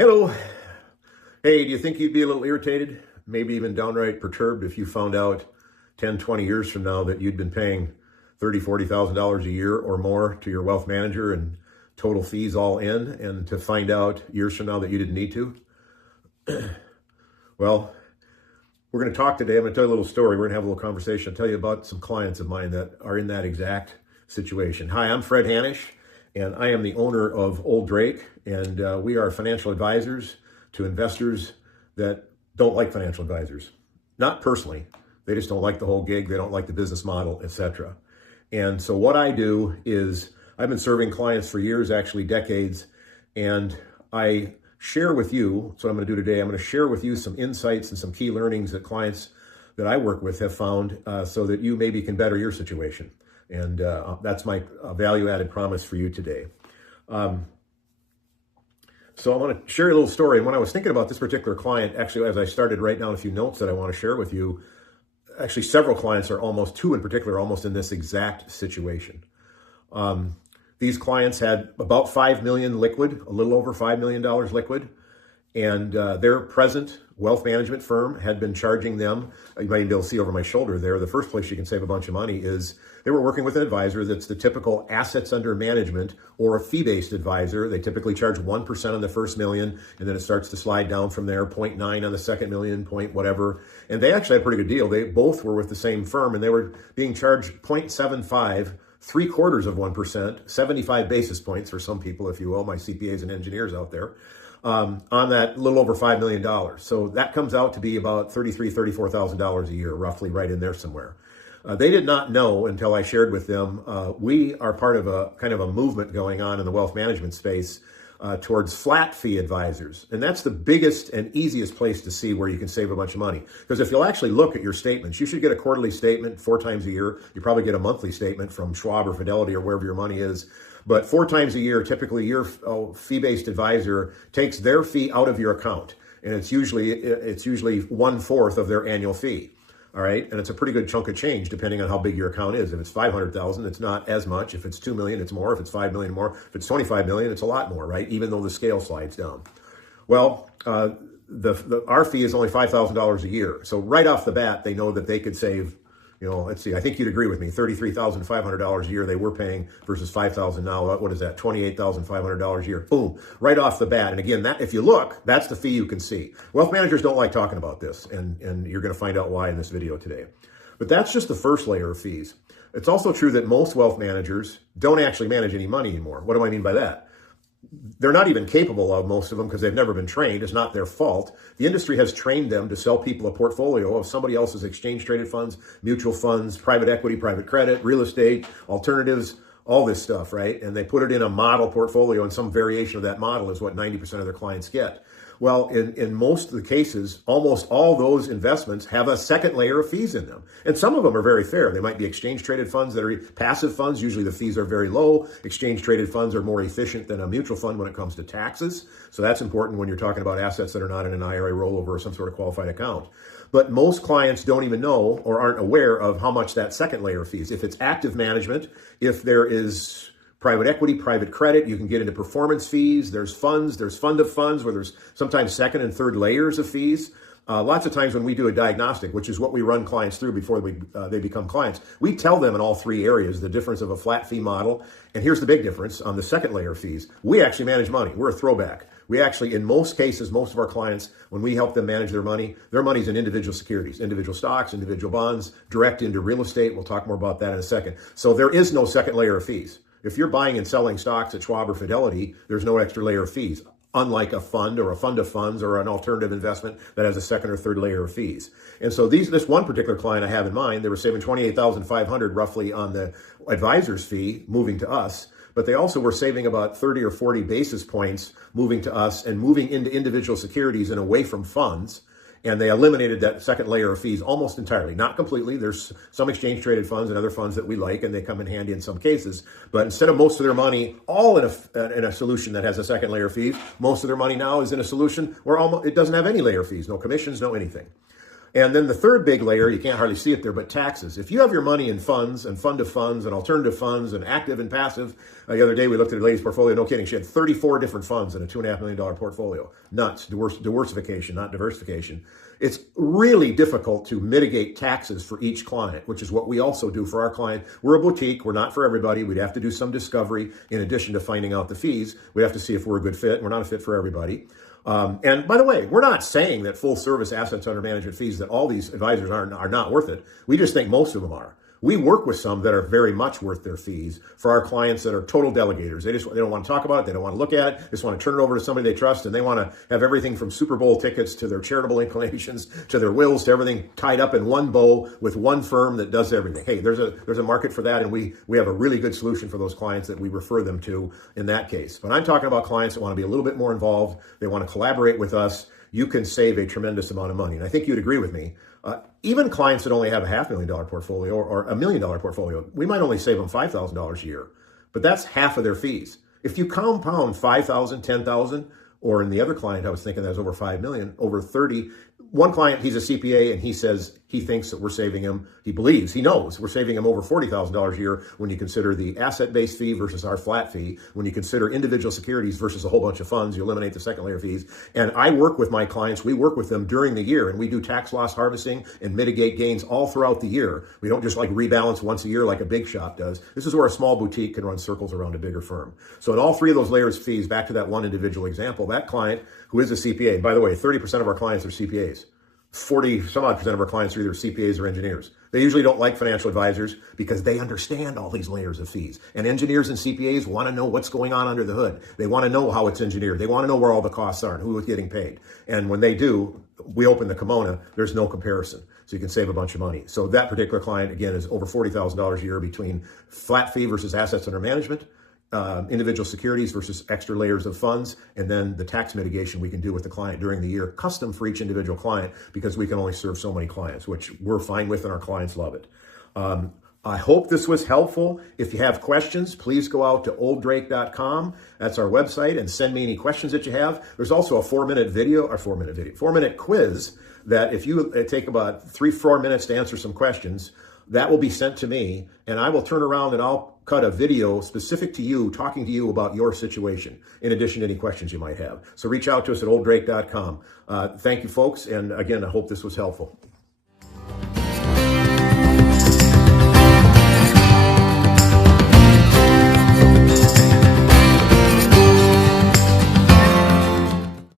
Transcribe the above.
Hello. Hey, do you think you'd be a little irritated, maybe even downright perturbed if you found out 10, 20 years from now that you'd been paying $30,000, $40,000 a year or more to your wealth manager and total fees all in, and to find out years from now that you didn't need to? Well, we're going to talk today. I'm going to tell you a little story. We're going to have a little conversation. I'll tell you about some clients of mine that are in that exact situation. Hi, I'm Fred Hanish, and I am the owner of Old Drake, and we are financial advisors to investors that don't like financial advisors. Not personally. They just don't like the whole gig. They don't like the business model, etc. And so what I do is I've been serving clients for years, actually decades, and I share with you, so what I'm going to do today, I'm going to share with you some insights and some key learnings that clients that I work with have found so that you maybe can better your situation. And that's my value-added promise for you today. So I want to share a little story. And when I was thinking about this particular client, actually, as I started writing down a few notes that I want to share with you, actually several clients are almost, two in particular, almost in this exact situation. These clients had about 5 million liquid, a little over $5 million liquid. And their present wealth management firm had been charging them, you might even be able to see over my shoulder there, the first place you can save a bunch of money is they were working with an advisor that's the typical assets under management or a fee-based advisor. They typically charge 1% on the first million, and then it starts to slide down from there, 0.9 on the second million, point whatever. And they actually had a pretty good deal. They both were with the same firm, and they were being charged 0.75, 0.75%, 75 basis points for some people, if you will, my CPAs and engineers out there. On that little over $5 million. So that comes out to be about $33,000, $34,000 a year, roughly right in there somewhere. They did not know until I shared with them, we are part of a kind of a movement going on in the wealth management space towards flat fee advisors. And that's the biggest and easiest place to see where you can save a bunch of money. Because if you'll actually look at your statements, you should get a quarterly statement 4 times a year. You probably get a monthly statement from Schwab or Fidelity or wherever your money is. But 4 times a year, typically your fee-based advisor takes their fee out of your account. And it's usually 1/4 of their annual fee. All right. And it's a pretty good chunk of change depending on how big your account is. If it's 500,000, it's not as much. If it's 2 million, it's more. If it's 5 million, more. If it's 25 million, it's a lot more, right? Even though the scale slides down. Well, our fee is only $5,000 a year. So right off the bat, they know that they could save, let's see, I think you'd agree with me, $33,500 a year they were paying versus $5,000 now. What is that? $28,500 a year. Boom, right off the bat. And again, that if you look, that's the fee you can see. Wealth managers don't like talking about this, and you're going to find out why in this video today. But that's just the first layer of fees. It's also true that most wealth managers don't actually manage any money anymore. What do I mean by that? They're not even capable of, most of them, because they've never been trained. It's not their fault. The industry has trained them to sell people a portfolio of somebody else's exchange-traded funds, mutual funds, private equity, private credit, real estate, alternatives, all this stuff, right? And they put it in a model portfolio, and some variation of that model is what 90% of their clients get. Well, in most of the cases, almost all those investments have a second layer of fees in them. And some of them are very fair. They might be exchange-traded funds that are passive funds. Usually the fees are very low. Exchange-traded funds are more efficient than a mutual fund when it comes to taxes. So that's important when you're talking about assets that are not in an IRA rollover or some sort of qualified account. But most clients don't even know or aren't aware of how much that second layer of fees. If it's active management, if there is private equity, private credit, you can get into performance fees. There's funds, there's fund of funds where there's sometimes second and third layers of fees. Lots of times when we do a diagnostic, which is what we run clients through before they become clients, we tell them in all 3 areas the difference of a flat fee model. And here's the big difference on the second layer of fees. We actually manage money. We're a throwback. We actually, in most cases, most of our clients, when we help them manage their money's in individual securities, individual stocks, individual bonds, direct into real estate. We'll talk more about that in a second. So there is no second layer of fees. If you're buying and selling stocks at Schwab or Fidelity, there's no extra layer of fees, unlike a fund or a fund of funds or an alternative investment that has a second or third layer of fees. And so this one particular client I have in mind, they were saving $28,500 roughly on the advisor's fee moving to us, but they also were saving about 30 or 40 basis points moving to us and moving into individual securities and away from funds. And they eliminated that second layer of fees almost entirely. Not completely. There's some exchange-traded funds and other funds that we like, and they come in handy in some cases. But instead of most of their money all in a solution that has a second layer of fees, most of their money now is in a solution where it doesn't have any layer fees, no commissions, no anything. And then the third big layer, you can't hardly see it there, but taxes. If you have your money in funds and fund of funds and alternative funds and active and passive, the other day we looked at a lady's portfolio, no kidding, she had 34 different funds in a $2.5 million portfolio. Nuts, diversification, not diversification. It's really difficult to mitigate taxes for each client, which is what we also do for our client. We're a boutique, we're not for everybody. We'd have to do some discovery in addition to finding out the fees. We have to see if we're a good fit. We're not a fit for everybody. And by the way, we're not saying that full service assets under management fees, that all these advisors are not worth it. We just think most of them are. We work with some that are very much worth their fees for our clients that are total delegators. They don't want to talk about it. They don't want to look at it. They just want to turn it over to somebody they trust. And they want to have everything from Super Bowl tickets to their charitable inclinations, to their wills, to everything tied up in one bow with one firm that does everything. Hey, there's a market for that. And we have a really good solution for those clients that we refer them to in that case. But I'm talking about clients that want to be a little bit more involved. They want to collaborate with us. You can save a tremendous amount of money. And I think you'd agree with me. Even clients that only have a $500,000 portfolio or $1 million portfolio, we might only save them $5,000 a year, but that's half of their fees. If you compound 5,000, 10,000, or in the other client, I was thinking that was over 5 million, over 30. One client, he's a CPA, and he says he thinks that we're saving him, he believes, he knows we're saving him over $40,000 a year when you consider the asset-based fee versus our flat fee. When you consider individual securities versus a whole bunch of funds, you eliminate the second layer fees. And I work with my clients, we work with them during the year, and we do tax loss harvesting and mitigate gains all throughout the year. We don't just like rebalance once a year like a big shop does. This is where a small boutique can run circles around a bigger firm. So in all three of those layers of fees, back to that one individual example, that client who is a CPA, and by the way, 30% of our clients are CPAs. 40 some odd percent of our clients are either CPAs or engineers. They usually don't like financial advisors because they understand all these layers of fees. And engineers and CPAs want to know what's going on under the hood. They want to know how it's engineered. They want to know where all the costs are and who is getting paid. And when they do, we open the kimono, there's no comparison. So you can save a bunch of money. So that particular client, again, is over $40,000 a year between flat fee versus assets under management, individual securities versus extra layers of funds, and then the tax mitigation we can do with the client during the year, custom for each individual client, because we can only serve so many clients, which we're fine with and our clients love it. I hope this was helpful. If you have questions, please go out to olddrake.com. That's our website, and send me any questions that you have. There's also a 4-minute quiz that if you take about 3-4 minutes to answer some questions, that will be sent to me, and I will turn around and I'll cut a video specific to you, talking to you about your situation, in addition to any questions you might have. So reach out to us at olddrake.com. Thank you, folks, and again, I hope this was helpful.